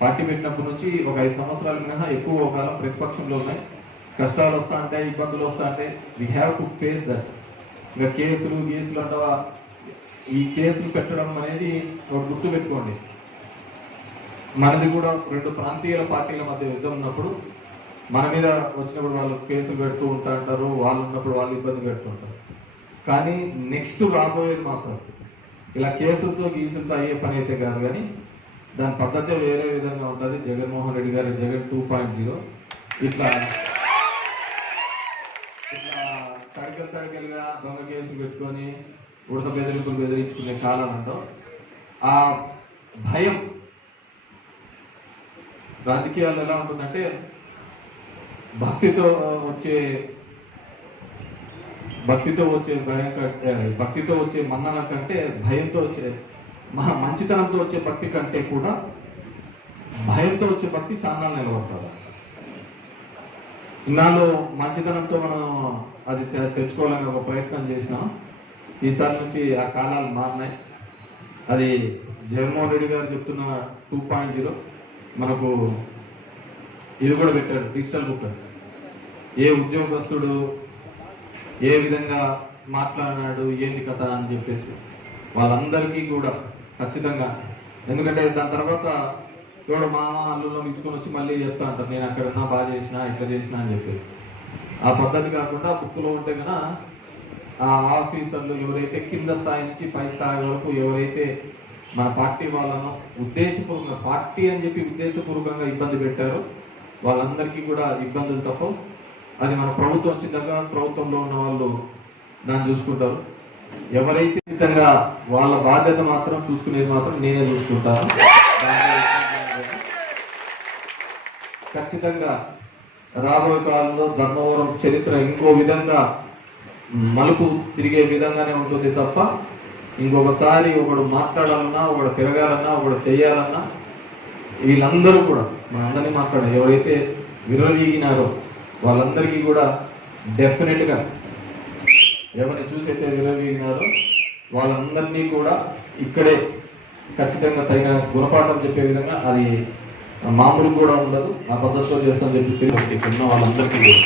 Party పెట్టినప్పటి నుంచి ఒక 5 సంవత్సరాల మినహా ఎక్కువ కాలం ప్రతిపక్షంలో ఉన్నాయి. కష్టాలు వస్తా అంటే, ఇబ్బందులు వస్తా అంటే we have to face that. ఇంకా కేసులు అంటావా, ఈ కేసులు పెట్టడం అనేది ఒక గుర్తు పెట్టుకోండి. మనది కూడా 2 ప్రాంతీయ పార్టీల మధ్య యుద్ధం ఉన్నప్పుడు మన మీద వచ్చినప్పుడు వాళ్ళు కేసులు పెడుతూ ఉంటారు, వాళ్ళు ఉన్నప్పుడు వాళ్ళు ఇబ్బంది పెడుతుంటారు. కానీ నెక్స్ట్ రాబోయేది మాత్రం ఇలా కేసులతో గీసులతో అయ్యే పని అయితే కాదు. కానీ దాని పద్ధతి వేరే విధంగా ఉంటుంది. జగన్మోహన్ రెడ్డి గారి జగన్ 2.0 ఇట్లా తడికలుగా దొంగ కేసులు పెట్టుకొని ఉడత బెదిరింపులు బెదిరించుకునే కాలాలంటో ఆ భయం రాజకీయాల్లో ఎలా ఉంటుందంటే, భక్తితో వచ్చే భయం కంటే, భక్తితో వచ్చే మన్నన కంటే భయంతో వచ్చే మంచితనంతో వచ్చే భక్తి కంటే కూడా భయంతో వచ్చే భక్తి సాన్నాలు నిలబడతారు. ఇన్నాళ్ళు మంచితనంతో మనం అది తెచ్చుకోవాలని ఒక ప్రయత్నం చేసినాం. ఈసారి నుంచి ఆ కాలాలు మారినాయి. అది జగన్మోహన్ రెడ్డి గారు చెప్తున్న 2.0 మనకు ఇది కూడా పెట్టాడు, డిజిటల్ బుక్. ఏ ఉద్యోగస్తుడు ఏ విధంగా మాట్లాడినాడు, ఏంటి కథ అని చెప్పేసి వాళ్ళందరికీ కూడా ఖచ్చితంగా. ఎందుకంటే దాని తర్వాత ఎవడో మామ అల్లులో ఇచ్చుకొని వచ్చి మళ్ళీ చెప్తా అంటారు, నేను అక్కడున్నా బాగా చేసినా ఇట్లా చేసినా అని చెప్పేసి. ఆ పద్ధతి కాకుండా బుక్లో ఉంటే కనుక ఆ ఆఫీసర్లు ఎవరైతే కింద స్థాయి నుంచి పై స్థాయి వరకు ఎవరైతే మన పార్టీ వాళ్ళను ఉద్దేశపూర్వకంగా పార్టీ అని చెప్పి ఉద్దేశపూర్వకంగా ఇబ్బంది పెట్టారో వాళ్ళందరికీ కూడా ఇబ్బందులు తప్ప. అది మన ప్రభుత్వం వచ్చిన తర్వాత ప్రభుత్వంలో ఉన్న వాళ్ళు దాన్ని చూసుకుంటారు. ఎవరైతే సిద్ధంగా వాళ్ళ బాధ్యత మాత్రం చూసుకునేది మాత్రం నేనే చూసుకుంటాను. ఖచ్చితంగా రాబోయే కాలంలో ధర్మవరం చరిత్ర ఇంకో విధంగా మలుపు తిరిగే విధంగానే ఉంటుంది తప్ప ఇంకొకసారి ఒకడు మాట్లాడాలన్నా, ఒకడు తిరగాలన్నా, ఒకడు చెయ్యాలన్నా వీళ్ళందరూ కూడా మనందరినీ మాట్లాడారు. ఎవరైతే విర్రవీగినారో వాళ్ళందరికీ కూడా డెఫినెట్గా ఎవరిని చూసైతే విర్రవీగినారో వాళ్ళందరినీ కూడా ఇక్కడే ఖచ్చితంగా తగిన గుణపాఠం చెప్పే విధంగా, అది మామూలు కూడా ఉండదు, ఆ పద్ధతిలో చేస్తామని చెప్పి ఉన్న వాళ్ళందరికీ కూడా